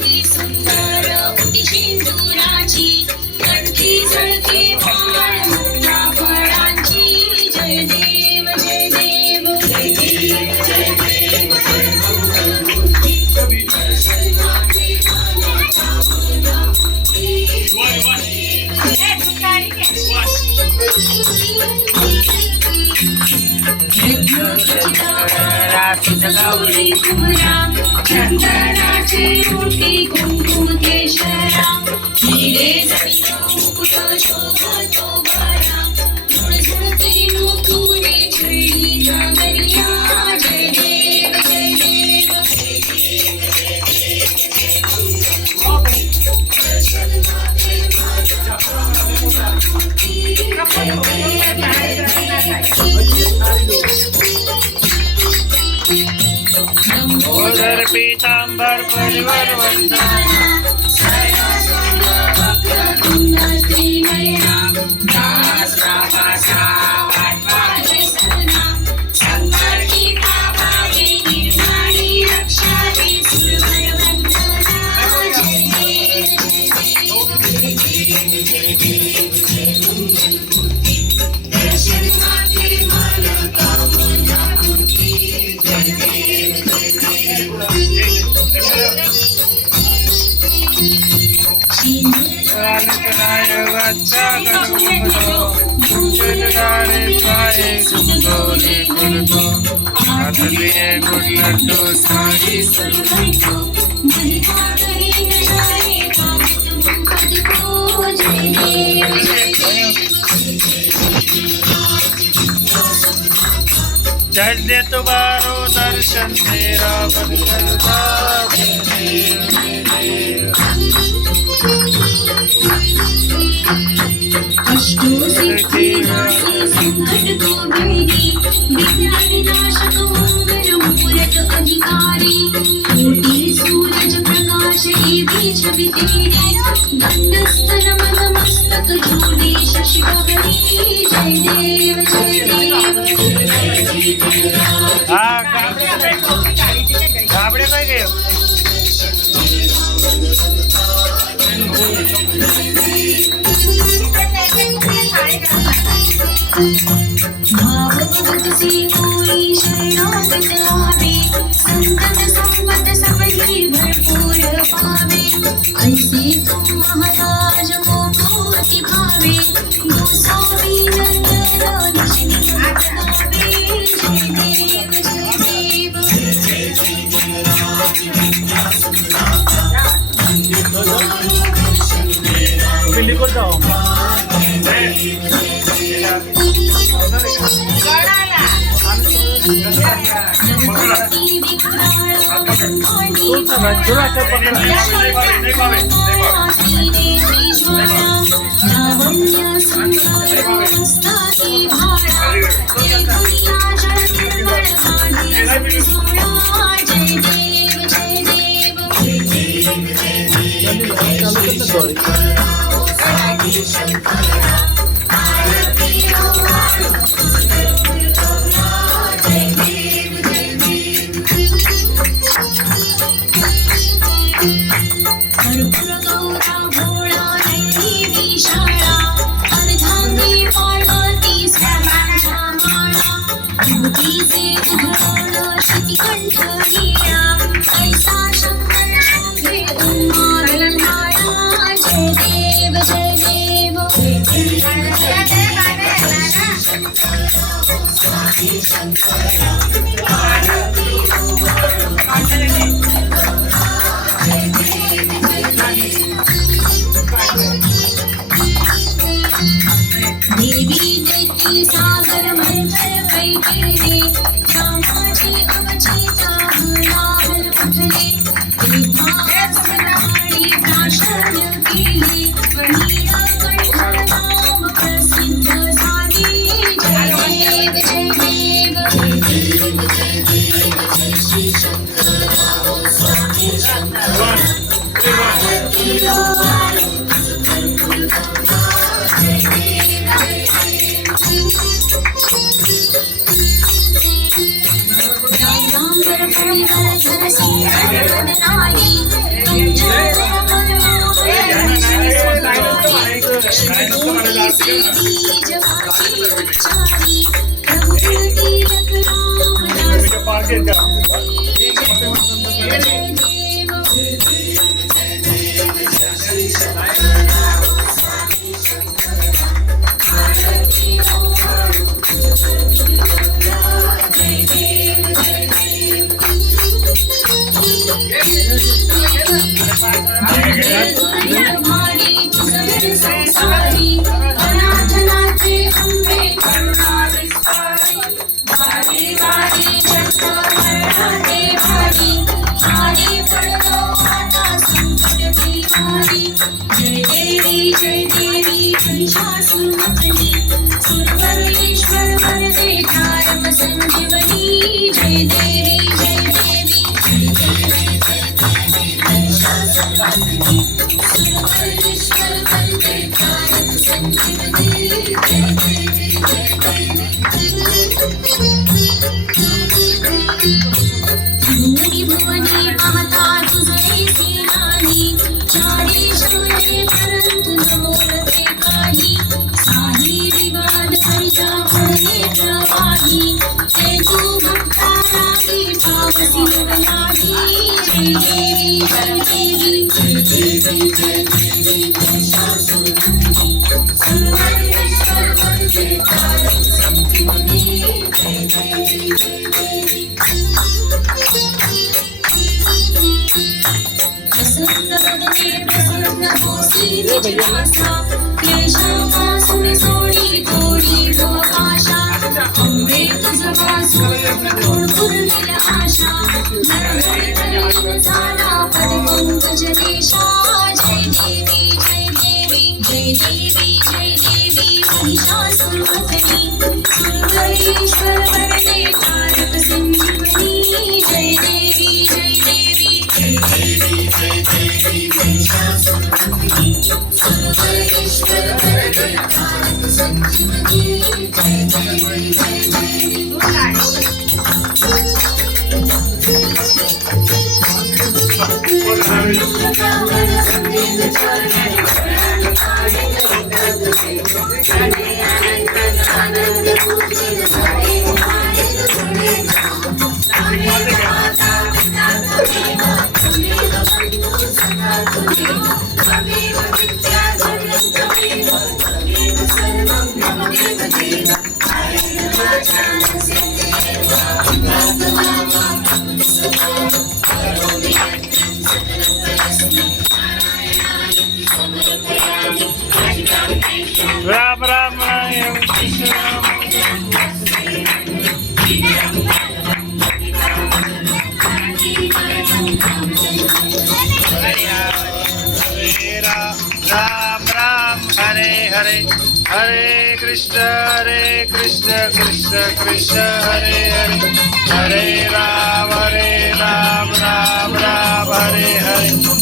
सुंदर उटी सिंदुराची कंठी झळके बाळ मुक्ता फळांची जय देव जय देव जय देव जय देव गौरी कुमरा चंदनाचे मोठी कुंकुम केशरा हिरे जडित मुकुट शोभतो बरा झुळझुळते नूपुरे छळी नागरिया जय देव जय देव लंबोदर पीतांबर परिवार वंदना वक्रतुंड त्रिनयना दास प्रभासा वाटवारे सदना संकटी पावावे निर्वाणी रक्षावे सुरवर वंदना जय देव जय देव जय देव जय मंगलमूर्ती दर्शन माते मन कामना पूर्ती जय देव जय देव वच्चा गणपतो जलधारे स्वाहे सुंदोले गुरको आदलिए गुडलड्डू साई सर्वैको महिमा कहे जाए कामितम पद को जय देव जय देव जय दे तुम्हारो दर्शन तेरा बदलता जय देव जय देव अष्टो सिद्धि नाथे संकट को भेदी विघ्न विनाशक मंगल मूरत अधिकारी कोटि सूरज प्रकाश एवं छवि तेरी दंडस्थल मद मस्तक जोड़े शशि बहरी जय देव जय देव हाँ गाबड़े काय गए भावभगत से कोई शरणागत आवे संतत संपत सबही भरपूर पावे ऐसे तुम महाराज मोको अति भावे गोसावी नंदन निशनि गावे जय देव जय देव दिल्ली को जाओ देवी दैत्य सागर मंथर पैठेरे रामाची अवचिता लाल उठले देवासनाडी प्राशन केले वणीला कंठर नाम प्रसिद्ध झाले जय देव जय देव जय देव जय देव जय श्री शंकरा स्वामी शंकरा शतकोटी से बीज वाची उच्चारी प्रभु तीरथ राम दास भारी सगर संसारी अनाथनाथे अम्बे करुणा विस्तारी भारी भारी जन्म मरणाते भारी भारी पडलो आता संकट बिहारी जय देवी महिषासुरमर्दिनी सुरवरेश्वर वरदे तारक संजीवनी जय देवी महिषासुरमर्दिनी सुरवरेश्वर वरदे तारक संजीवनी जय देवी भुवनी भुवनी पाहता तुझे सेनानी चारी शौर्ये परंतु नमोरते काही साही विवाद परिजा पडले प्रवाही ते तू भक्ता रागी पावसी नवलाही जय देवी जय देवी जय देवी महिषासुरमर्दिनी सुरवरेश्वर वरदे तारक संजीवनी जय देवी प्रसन्न वदने प्रसन्न होसी निजवासा क्लेशापासून सोडी तोडी भवपाशा अम्बे तुझ वासून पुरविल आशा नरहरी तरीन झाला पदपंकज देशा जय देवी जय देवी जय देवी जय देवी महिषासुरमर्दिनी सुरवरेश्वर वरदे तारक संजीवनी जय देवी जय देवी जय देवी जय देवी महिषासुरमर्दिनी सुरवरेश्वर वरदे तारक संजीवनी जय देवी जय देवी राम राम राम कृष्ण राम राम हरे हरे हरे कृष्ण कृष्ण कृष्ण हरे हरे हरे राम राम राम हरे हरे